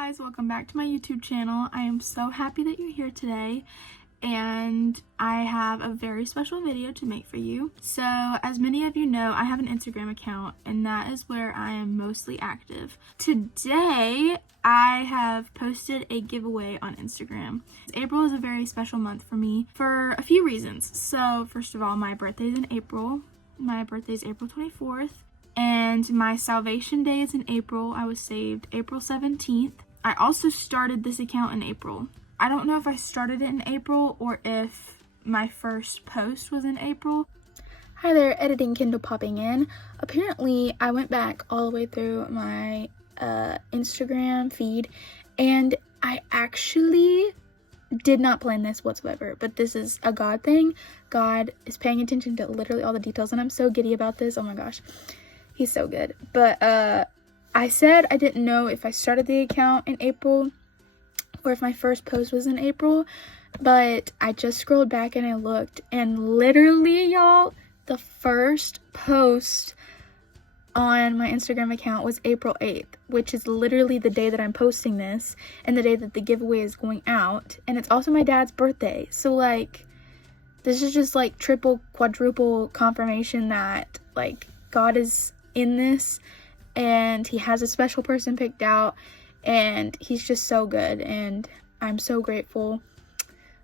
guys, welcome back to my YouTube channel. I am so happy that you're here today and I have a very special video to make for you. So as many of you know, I have an Instagram account and that is where I am mostly active. Today I have posted a giveaway on Instagram. April is a very special month for me for a few reasons. So first of all, my birthday is in April. My birthday is April 24th. And my salvation day is in April. I was saved April 17th. I also started this account in April. I don't know if I started it in April or if my first post was in April. Hi there, editing Kindle popping in. Apparently, I went back all the way through my Instagram feed and I actually did not plan this whatsoever, but this is a God thing. God is paying attention to literally all the details and I'm so giddy about this. Oh my gosh. He's so good. But I said I didn't know if I started the account in April or if my first post was in April, but I just scrolled back and I looked and literally, y'all, the first post on my Instagram account was April 8th, which is literally the day that I'm posting this and the day that the giveaway is going out, and it's also my dad's birthday. So like, this is just like triple, quadruple confirmation that like God is in this and he has a special person picked out and he's just so good, and I'm so grateful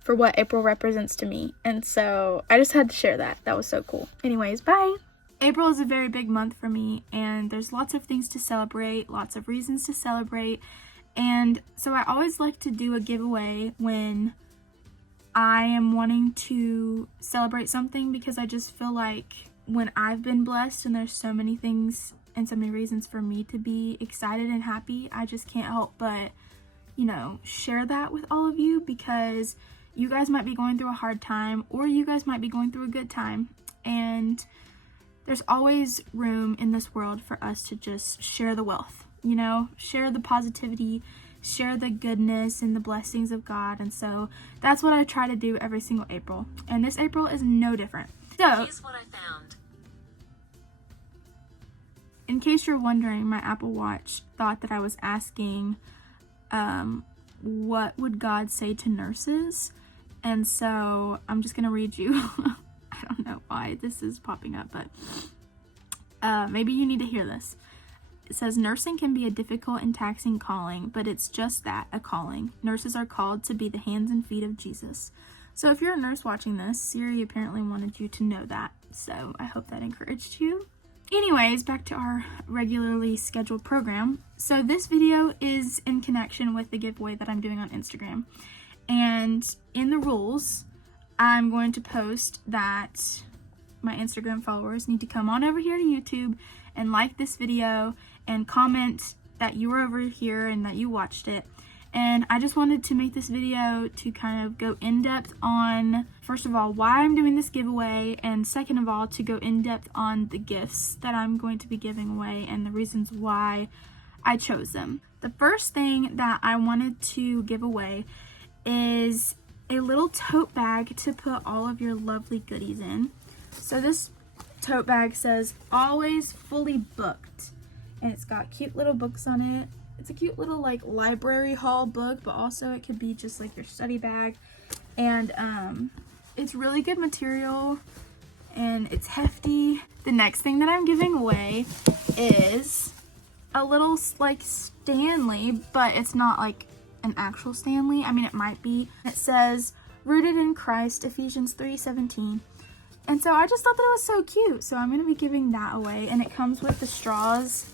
for what April represents to me. And so I just had to share that. That was so cool. Anyways, bye. April is a very big month for me and there's lots of things to celebrate, lots of reasons to celebrate. And so I always like to do a giveaway when I am wanting to celebrate something, because I just feel like when I've been blessed and there's so many things and so many reasons for me to be excited and happy, I just can't help but, you know, share that with all of you, because you guys might be going through a hard time or you guys might be going through a good time, and there's always room in this world for us to just share the wealth, you know, share the positivity, share the goodness and the blessings of God. And so that's what I try to do every single April, and this April is no different. So here's what I found. In case you're wondering, my Apple Watch thought that I was asking what would God say to nurses, and so I'm just gonna read you I don't know why this is popping up, but maybe you need to hear this. It says, nursing can be a difficult and taxing calling, but it's just that, a calling. Nurses are called to be the hands and feet of Jesus. So if you're a nurse watching this, Siri apparently wanted you to know that. So I hope that encouraged you. Anyways, back to our regularly scheduled program. So this video is in connection with the giveaway that I'm doing on Instagram. And in the rules, I'm going to post that my Instagram followers need to come on over here to YouTube and like this video and comment that you were over here and that you watched it. And I just wanted to make this video to kind of go in depth on, first of all, why I'm doing this giveaway, and second of all, to go in depth on the gifts that I'm going to be giving away and the reasons why I chose them. The first thing that I wanted to give away is a little tote bag to put all of your lovely goodies in. So this tote bag says always fully booked, and it's got cute little books on it. It's a cute little like library haul book, but also it could be just like your study bag, and it's really good material and it's hefty. The next thing that I'm giving away is a little like Stanley, but it's not like an actual Stanley. I mean, it might be. It says rooted in Christ, Ephesians 3:17. And so I just thought that it was so cute, so I'm going to be giving that away, and it comes with the straws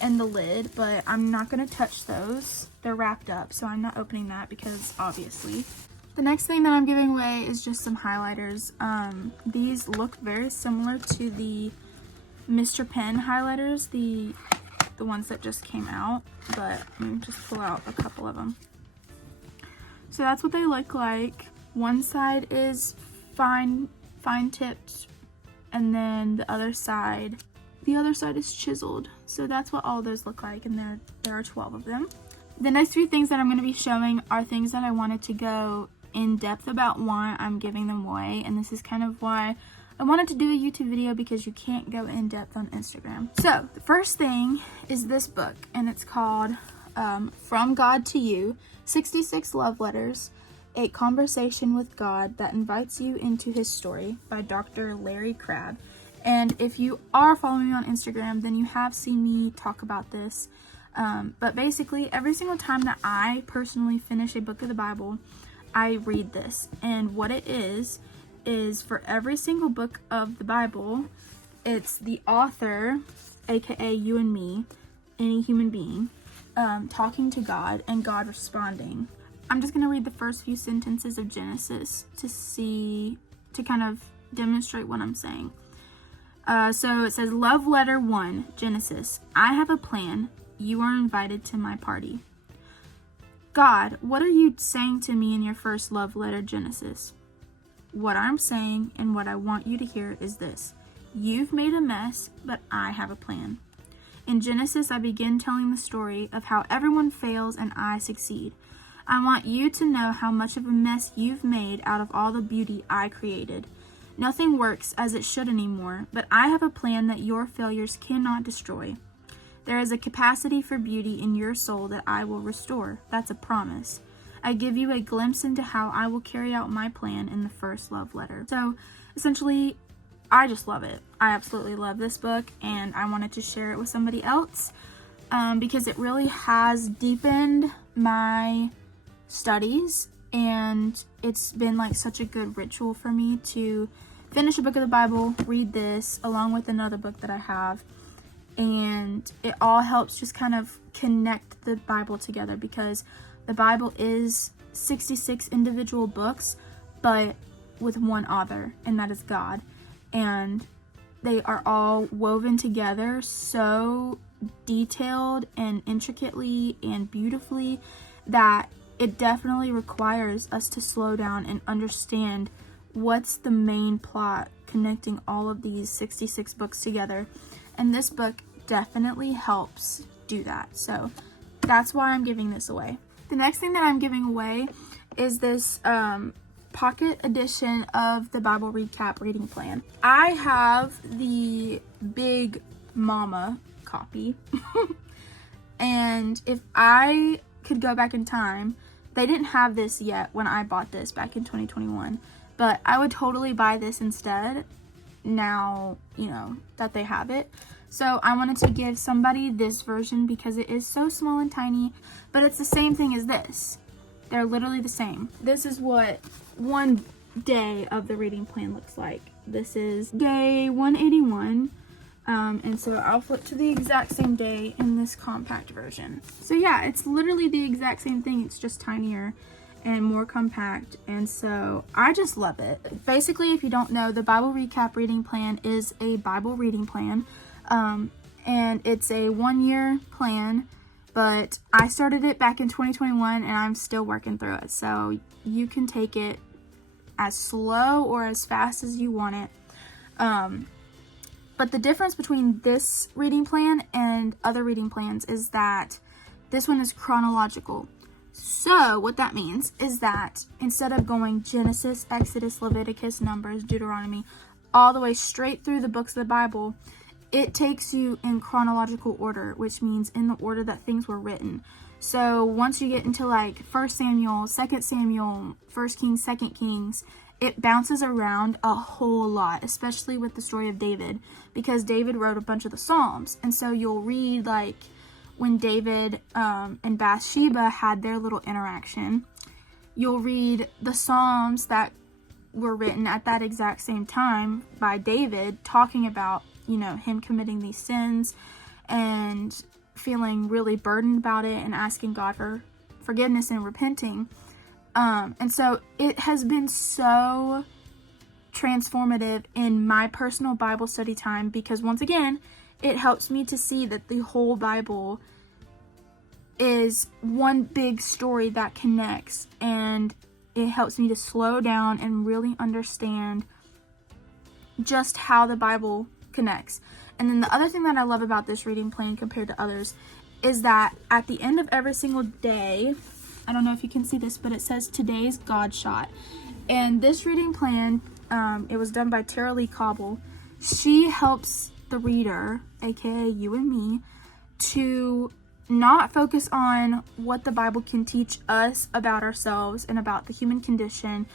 and the lid, but I'm not going to touch those. They're wrapped up, so I'm not opening that because obviously. The next thing that I'm giving away is just some highlighters. These look very similar to the Mr. Pen highlighters, the ones that just came out, but let me just pull out a couple of them. So that's what they look like. One side is fine tipped, and then the other side is chiseled. So that's what all those look like, and there are 12 of them. The next three things that I'm going to be showing are things that I wanted to go in depth about why I'm giving them away, and this is kind of why I wanted to do a YouTube video, because you can't go in depth on Instagram. So the first thing is this book, and it's called From God to You, 66 Love Letters, A Conversation with God That Invites You into His Story by Dr. Larry Crabb. And if you are following me on Instagram, then you have seen me talk about this. But basically, every single time that I personally finish a book of the Bible, I read this. And what it is for every single book of the Bible, it's the author, aka you and me, any human being, talking to God and God responding. I'm just going to read the first few sentences of Genesis to kind of demonstrate what I'm saying. So it says, Love Letter 1, Genesis. I have a plan. You are invited to my party. God, what are you saying to me in your first love letter, Genesis? What I'm saying and what I want you to hear is this. You've made a mess, but I have a plan. In Genesis, I begin telling the story of how everyone fails and I succeed. I want you to know how much of a mess you've made out of all the beauty I created. Nothing works as it should anymore, but I have a plan that your failures cannot destroy. There is a capacity for beauty in your soul that I will restore. That's a promise. I give you a glimpse into how I will carry out my plan in the first love letter. So, essentially, I just love it. I absolutely love this book, and I wanted to share it with somebody else because it really has deepened my studies, and it's been like such a good ritual for me to finish a book of the Bible, read this, along with another book that I have, and it all helps just kind of connect the Bible together because the Bible is 66 individual books, but with one author, and that is God. And they are all woven together so detailed and intricately and beautifully that it definitely requires us to slow down and understand what's the main plot connecting all of these 66 books together. And this book definitely helps do that. So that's why I'm giving this away. The next thing that I'm giving away is this pocket edition of the Bible Recap reading plan. I have the Big Mama copy. And if I could go back in time, they didn't have this yet when I bought this back in 2021. But I would totally buy this instead now, that they have it. So I wanted to give somebody this version because it is so small and tiny, but it's the same thing as this. They're literally the same. This is what one day of the reading plan looks like. This is day 181. And so I'll flip to the exact same day in this compact version. So yeah, it's literally the exact same thing. It's just tinier and more compact. And so I just love it. Basically, if you don't know, the Bible Recap reading plan is a Bible reading plan. And it's a 1-year plan, but I started it back in 2021 and I'm still working through it. So you can take it as slow or as fast as you want it. But the difference between this reading plan and other reading plans is that this one is chronological. So what that means is that instead of going Genesis, Exodus, Leviticus, Numbers, Deuteronomy, all the way straight through the books of the Bible, it takes you in chronological order, which means in the order that things were written. So once you get into like 1 Samuel, 2 Samuel, 1 Kings, 2 Kings, it bounces around a whole lot, especially with the story of David, because David wrote a bunch of the Psalms. And so you'll read like when David and Bathsheba had their little interaction. You'll read the Psalms that were written at that exact same time by David, talking about him committing these sins and feeling really burdened about it and asking God for forgiveness and repenting. And so it has been so transformative in my personal Bible study time because once again, it helps me to see that the whole Bible is one big story that connects, and it helps me to slow down and really understand just how the Bible connects. And then the other thing that I love about this reading plan compared to others is that at the end of every single day, I don't know if you can see this, but it says today's God shot. And this reading plan, it was done by Tara Lee Cobble. She helps the reader, aka you and me, to not focus on what the Bible can teach us about ourselves and about the human condition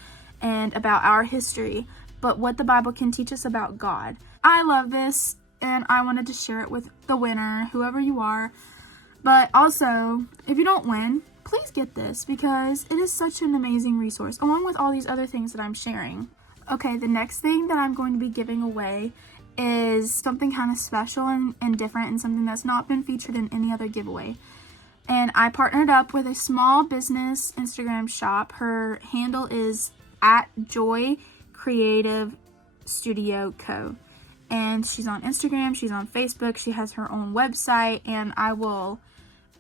and about our history, but what the Bible can teach us about God. I love this, and I wanted to share it with the winner, whoever you are. But also, if you don't win, please get this, because it is such an amazing resource, along with all these other things that I'm sharing. Okay, the next thing that I'm going to be giving away is something kind of special and different, and something that's not been featured in any other giveaway. And I partnered up with a small business Instagram shop. Her handle is @JoyCreativeStudioCo. And she's on Instagram, she's on Facebook, she has her own website, and I will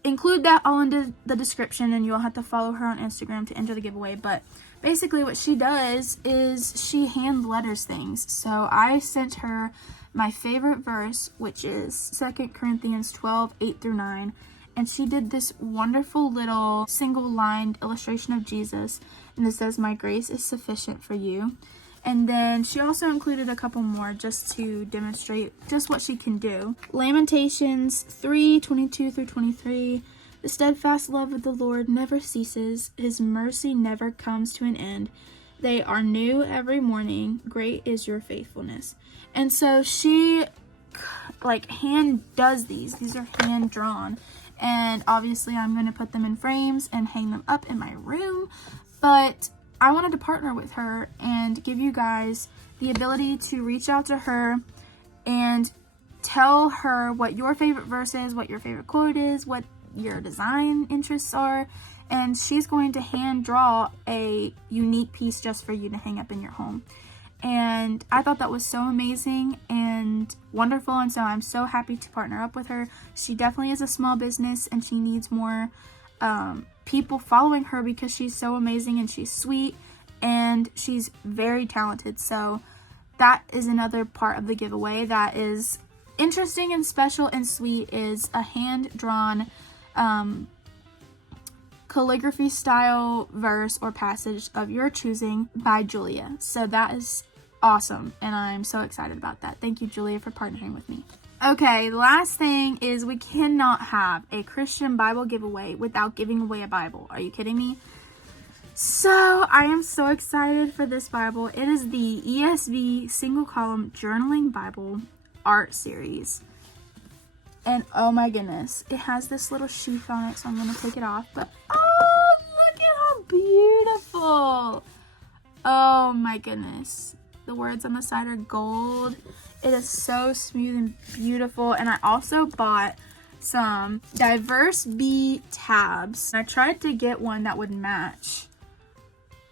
include that all in the description, and you'll have to follow her on Instagram to enter the giveaway. But basically what she does is she hand letters things. So I sent her my favorite verse, which is 2 Corinthians 12:8-9, and she did this wonderful little single-lined illustration of Jesus, and it says, "My grace is sufficient for you." And then she also included a couple more just to demonstrate just what she can do. Lamentations 3:22-23. The steadfast love of the Lord never ceases. His mercy never comes to an end. They are new every morning. Great is your faithfulness. And so she hand does these. These are hand drawn. And obviously I'm going to put them in frames and hang them up in my room. But I wanted to partner with her and give you guys the ability to reach out to her and tell her what your favorite verse is, what your favorite quote is, what your design interests are, and she's going to hand draw a unique piece just for you to hang up in your home. And I thought that was so amazing and wonderful, and so I'm so happy to partner up with her. She definitely is a small business, and she needs more people following her because she's so amazing and she's sweet and she's very talented. So that is another part of the giveaway that is interesting and special and sweet, is a hand-drawn calligraphy style verse or passage of your choosing by Julia. So that is awesome, and I'm so excited about that. Thank you, Julia, for partnering with me. Okay, the last thing is we cannot have a Christian Bible giveaway without giving away a Bible. Are you kidding me? So I am so excited for this Bible. It is the ESV single column journaling Bible art series. And oh my goodness, it has this little sheath on it, so I'm going to take it off. But oh, look at how beautiful. Oh my goodness. The words on the side are gold. It is so smooth and beautiful. And I also bought some diverse B tabs. I tried to get one that would match.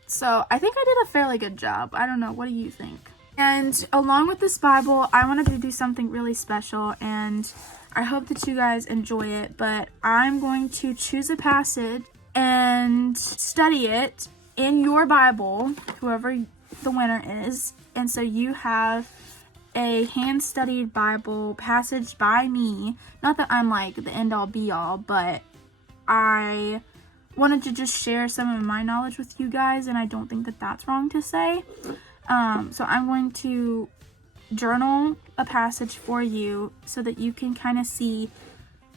So I think I did a fairly good job. I don't know. What do you think? And along with this Bible, I wanted to do something really special, and I hope that you guys enjoy it. But I'm going to choose a passage and study it in your Bible, whoever the winner is. And so you have a hand-studied Bible passage by me. Not that I'm like the end-all be-all, but I wanted to just share some of my knowledge with you guys, and I don't think that that's wrong to say. So I'm going to journal a passage for you so that you can kind of see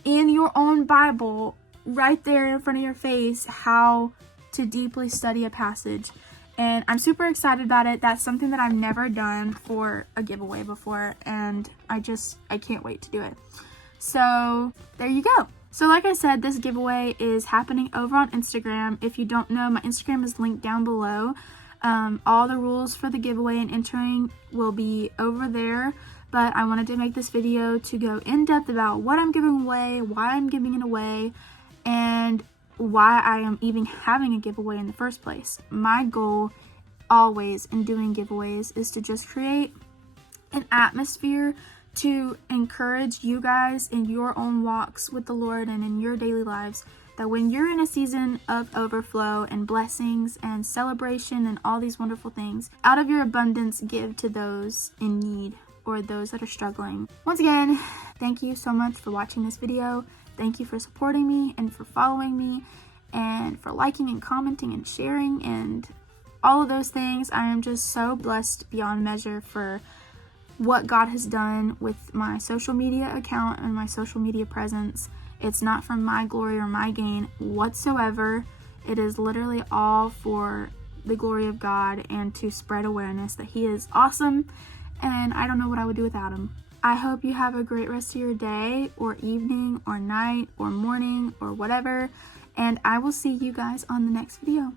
in your own Bible, right there in front of your face, how to deeply study a passage. And I'm super excited about it. That's something that I've never done for a giveaway before, and I can't wait to do it. So there you go. So like I said, this giveaway is happening over on Instagram. If you don't know, my Instagram is linked down below. All the rules for the giveaway and entering will be over there, but I wanted to make this video to go in depth about what I'm giving away, why I'm giving it away, and why I am even having a giveaway in the first place. My goal always in doing giveaways is to just create an atmosphere to encourage you guys in your own walks with the Lord and in your daily lives, that when you're in a season of overflow and blessings and celebration and all these wonderful things, out of your abundance, give to those in need or those that are struggling. Once again, thank you so much for watching this video. Thank you for supporting me and for following me and for liking and commenting and sharing and all of those things. I am just so blessed beyond measure for what God has done with my social media account and my social media presence. It's not for my glory or my gain whatsoever. It is literally all for the glory of God and to spread awareness that he is awesome, and I don't know what I would do without him. I hope you have a great rest of your day or evening or night or morning or whatever, and I will see you guys on the next video.